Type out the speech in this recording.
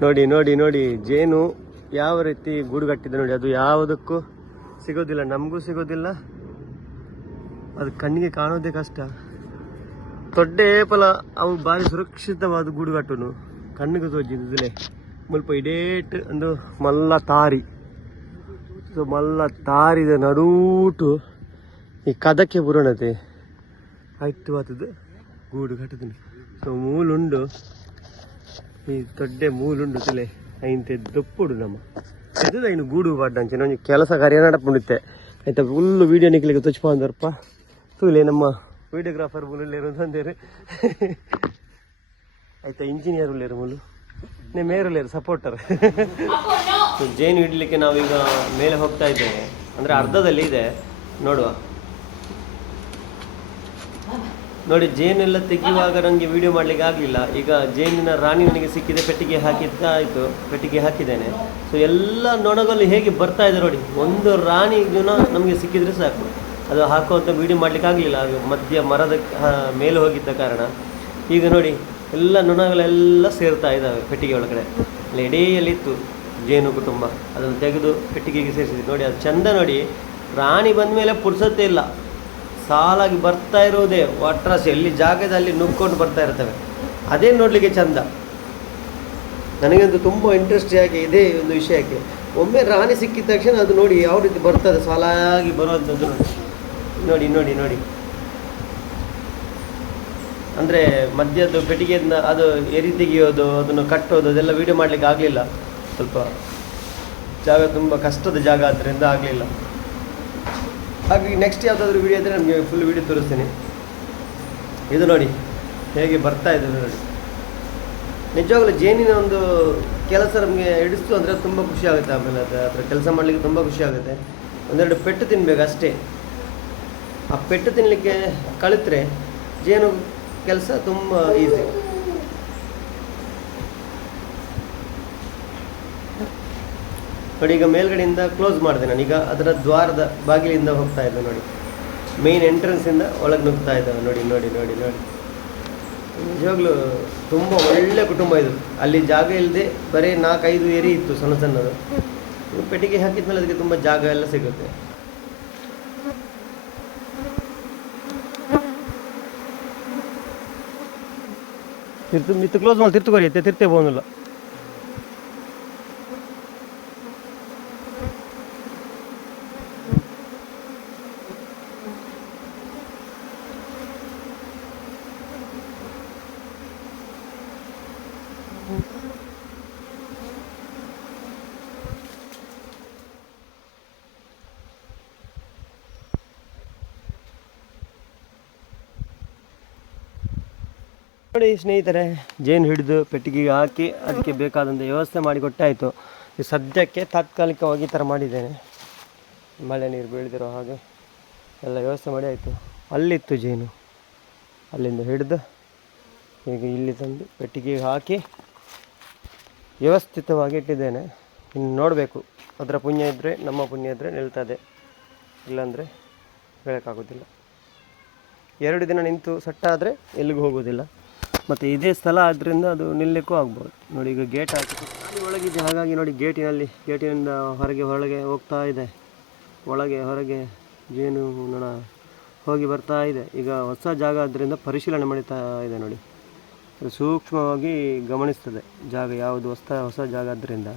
ನೋಡಿ ನೋಡಿ ನೋಡಿ, ಜೇನು ಯಾವ ರೀತಿ ಗೂಡು ಕಟ್ಟಿದೆ ನೋಡಿ, ಅದು ಯಾವುದಕ್ಕೂ ಸಿಗೋದಿಲ್ಲ, ನಮಗೂ ಸಿಗೋದಿಲ್ಲ. ಅದು ಕಣ್ಣಿಗೆ ಕಾಣೋದೇ ಕಷ್ಟ. ದೊಡ್ಡ ಫಲ ಅವು ಭಾರಿ ಸುರಕ್ಷಿತವಾದ ಗೂಡು ಕಟ್ಟುನು ಕಣ್ಣಿಗೆ ತೋಜಿದಿಲೆ ಮುಲ್ಪ ಇಡೇಟ್ ಒಂದು ಮಲ್ಲ ತಾರಿ. ಸೊ, ಮಲ್ಲ ತಾರಿದ ನಡೂಟು ಈ ಕದಕ್ಕೆ ಬುರಣತೆ. ಆಯ್ತು ಆತದ್ದು ಗೂಡು ಕಟ್ಟದ ಸೊ, ಮೂಲುಂಡು ಈ ದೊಡ್ಡ ಮೂಲುಂಡು ತಲೆ. ಐಂತೆ ದೊಪ್ಪುಡು ನಮ್ಮ. ಇದು ಗೂಡು ಗೂಡು ಪಾಡ್ಡಂಚೆ ಕೆಲಸ ಕಾರ್ಯ ನಡಪುಂಡುತ್ತೆ. ಆಯ್ತಾ ಫುಲ್ ವೀಡಿಯೋ ನಿಕ್ಲಿಕ್ಕೆ ತುಚ್ಪ ಅಂದರಪ್ಪ ತೂಲೆ ನಮ್ಮ ವಿಡಿಯೋಗ್ರಾಫರ್ ಮುಲ್ಲೇರು ಅಂದೇರಿ. ಆಯ್ತಾ ಇಂಜಿನಿಯರ್ ಉಳ್ಳೇರು ಮುಲು ನೇ ಮೇರುಳ್ಳೇರು ಸಪೋರ್ಟರ್ ಜೇನು ಹಿಡ್ಲಿಕ್ಕೆ ನಾವೀಗ ಮೇಲೆ ಹೋಗ್ತಾ ಇದ್ದೇವೆ. ಅಂದ್ರೆ ಅರ್ಧದಲ್ಲಿ ಇದೆ. ನೋಡುವ. ನೋಡಿ, ಜೇನೆಲ್ಲ ತೆಗೆಯುವಾಗ ನನಗೆ ವಿಡಿಯೋ ಮಾಡ್ಲಿಕ್ಕೆ ಆಗಲಿಲ್ಲ. ಈಗ ಜೇನಿನ ರಾಣಿ ನನಗೆ ಸಿಕ್ಕಿದೆ, ಪೆಟ್ಟಿಗೆ ಹಾಕಿದ್ದಾಯಿತು, ಪೆಟ್ಟಿಗೆ ಹಾಕಿದ್ದೇನೆ. ಸೊ ಎಲ್ಲ ನೊಣಗಳು ಹೇಗೆ ಬರ್ತಾ ಇದೆ ನೋಡಿ, ಒಂದು ರಾಣಿ ಜನ ನಮಗೆ ಸಿಕ್ಕಿದ್ರೆ ಸಾಕು. ಅದು ಹಾಕುವಂಥ ವಿಡಿಯೋ ಮಾಡ್ಲಿಕ್ಕೆ ಆಗಲಿಲ್ಲ. ಮಧ್ಯ ಮರದ ಮೇಲೆ ಹೋಗಿದ್ದ ಕಾರಣ. ಈಗ ನೋಡಿ, ಎಲ್ಲ ನೊಣಗಳೆಲ್ಲ ಸೇರ್ತಾ ಇದ್ದಾವೆ ಪೆಟ್ಟಿಗೆ ಒಳಗಡೆ. ಇಡೀಯಲ್ಲಿ ಜೇನು ಕುಟುಂಬ. ಅದನ್ನು ತೆಗೆದು ಪೆಟ್ಟಿಗೆಗೆ ಸೇರಿಸಿದೆ ನೋಡಿ, ಅದು ಚಂದ ನೋಡಿ, ರಾಣಿ ಬಂದ ಮೇಲೆ ಪುರ್ಸತ್ತೇ ಇಲ್ಲ. ಸಾಲಾಗಿ ಬರ್ತಾ ಇರೋದೇ ಒಟ್ರಾಸ ಎಲ್ಲಿ ಜಾಗದಲ್ಲಿ ನುಗ್ಕೊಂಡು ಬರ್ತಾ ಇರ್ತವೆ. ಅದೇ ನೋಡಲಿಕ್ಕೆ ಚಂದ. ನನಗಂತೂ ತುಂಬ ಇಂಟ್ರೆಸ್ಟ್ ಆಗಿ ಇದೇ ಒಂದು ವಿಷಯಕ್ಕೆ. ಒಮ್ಮೆ ರಾಣಿ ಸಿಕ್ಕಿದ ತಕ್ಷಣ ಅದು ನೋಡಿ ಯಾವ ರೀತಿ ಬರ್ತದೆ, ಸಾಲಾಗಿ ಬರುವಂಥದ್ದು ನೋಡಿ. ನೋಡಿ ನೋಡಿ ನೋಡಿ. ಅಂದರೆ ಮದ್ಯದ್ದು ಪೆಟ್ಟಿಗೆಯಿಂದ ಅದು ಎರಿ ತೆಗೆಯೋದು, ಅದನ್ನು ಕಟ್ಟೋದು, ಅದೆಲ್ಲ ವೀಡಿಯೋ ಮಾಡಲಿಕ್ಕೆ ಆಗಲಿಲ್ಲ. ಸ್ವಲ್ಪ ಜಾಗ ತುಂಬ ಕಷ್ಟದ ಜಾಗ ಆದ್ದರಿಂದ ಆಗಲಿಲ್ಲ. ಹಾಗಾಗಿ ನೆಕ್ಸ್ಟ್ ಯಾವುದಾದ್ರೂ ವಿಡಿಯೋ ಇದ್ದರೆ ನಮಗೆ ಫುಲ್ ವಿಡಿಯೋ ತೋರಿಸ್ತೀನಿ. ಇದು ನೋಡಿ, ಹೇಗೆ ಬರ್ತಾ ಇದೆ ನೋಡಿ. ನಿಜವಾಗ್ಲೂ ಜೇನಿನ ಒಂದು ಕೆಲಸ ನಮಗೆ ಹಿಡಿಸ್ತು ಅಂದರೆ ತುಂಬ ಖುಷಿ ಆಗುತ್ತೆ ಆಮೇಲೆ ಅದು ಅದರ ಕೆಲಸ ಮಾಡಲಿಕ್ಕೆ ತುಂಬ ಖುಷಿ ಆಗುತ್ತೆ. ಒಂದೆರಡು ಪೆಟ್ಟು ತಿನ್ಬೇಕು ಅಷ್ಟೇ. ಆ ಪೆಟ್ಟು ತಿನ್ನಲಿಕ್ಕೆ ಕಲಿತ್ರೆ ಜೇನು ಕೆಲಸ ತುಂಬ ಈಸಿ ನೋಡಿ, ಈಗ ಮೇಲ್ಗಡೆಯಿಂದ ಕ್ಲೋಸ್ ಮಾಡಿದೆ ನಾನೀಗ. ಅದರ ದ್ವಾರದ ಬಾಗಿಲಿಂದ ಹೋಗ್ತಾ ಇದ್ದೆ ನೋಡಿ. ಮೇನ್ ಎಂಟ್ರೆನ್ಸಿಂದ ಒಳಗೆ ನುಗ್ತಾ ಇದ್ದಾವೆ ನೋಡಿ ನೋಡಿ ನೋಡಿ ನೋಡಿ. ನಿಜವಾಗ್ಲೂ ತುಂಬ ಒಳ್ಳೆ ಕುಟುಂಬ ಇದು. ಅಲ್ಲಿ ಜಾಗ ಇಲ್ಲದೆ ಬರೀ ನಾಲ್ಕೈದು ಏರಿ ಇತ್ತು ಸಣ್ಣ ಸಣ್ಣದು. ಪೆಟ್ಟಿಗೆ ಹಾಕಿದ್ಮೇಲೆ ಅದಕ್ಕೆ ತುಂಬ ಜಾಗ ಎಲ್ಲ ಸಿಗುತ್ತೆ. ತಿರ್ತು ಮಿತ್ತು ಕ್ಲೋಸ್ ಮಾಡಿ ತಿರ್ತು ಕೊರಿಯತ್ತೆ ತಿರ್ತೇ ಬೋನಿಲ್ಲ ನೋಡಿ ಸ್ನೇಹಿತರೆ, ಜೇನು ಹಿಡಿದು ಪೆಟ್ಟಿಗೆಗೆ ಹಾಕಿ ಅದಕ್ಕೆ ಬೇಕಾದಂಥ ವ್ಯವಸ್ಥೆ ಮಾಡಿಕೊಟ್ಟಾಯಿತು ಈ ಸದ್ಯಕ್ಕೆ ತಾತ್ಕಾಲಿಕವಾಗಿ ಈ ಥರ ಮಾಡಿದ್ದೇನೆ. ಮಳೆ ನೀರು ಬೀಳ್ದಿರೋ ಹಾಗೆ ಎಲ್ಲ ವ್ಯವಸ್ಥೆ ಮಾಡಿ ಆಯಿತು. ಅಲ್ಲಿತ್ತು ಜೇನು. ಅಲ್ಲಿಂದ ಹಿಡಿದು ಈಗ ಇಲ್ಲಿ ತಂದು ಪೆಟ್ಟಿಗೆಗೆ ಹಾಕಿ ವ್ಯವಸ್ಥಿತವಾಗಿ ಇಟ್ಟಿದ್ದೇನೆ. ಇನ್ನು ನೋಡಬೇಕು. ಅದರ ಪುಣ್ಯ ಇದ್ದರೆ ನಮ್ಮ ಪುಣ್ಯ ಇದ್ದರೆ ನಿಲ್ತದೆ ಇಲ್ಲಾಂದರೆ ಹೇಳೋಕ್ಕಾಗೋದಿಲ್ಲ. ಎರಡು ದಿನ ನಿಂತು ಸಟ್ಟಾದರೆ ಎಲ್ಲಿಗೂ ಹೋಗೋದಿಲ್ಲ. ಮತ್ತು ಇದೇ ಸ್ಥಳ ಆದ್ದರಿಂದ ಅದು ನಿಲ್ಲಕ್ಕೂ ಆಗ್ಬೋದು. ನೋಡಿ, ಈಗ ಗೇಟ್ ಹಾಕಿ ಒಳಗಿದೆ. ಹಾಗಾಗಿ ನೋಡಿ, ಗೇಟಿನಲ್ಲಿ, ಗೇಟಿನಿಂದ ಹೊರಗೆ ಹೊರಗೆ ಹೋಗ್ತಾ ಇದೆ. ಒಳಗೆ, ಹೊರಗೆ ಜೇನು ನೊಣ ಹೋಗಿ ಬರ್ತಾ ಇದೆ. ಈಗ ಹೊಸ ಜಾಗ ಆದ್ದರಿಂದ ಪರಿಶೀಲನೆ ಮಾಡುತ್ತಾ ಇದೆ ನೋಡಿ. ಸೂಕ್ಷ್ಮವಾಗಿ ಗಮನಿಸ್ತದೆ ಜಾಗ ಯಾವುದು ಹೊಸ ಹೊಸ ಜಾಗ ಆದ್ದರಿಂದ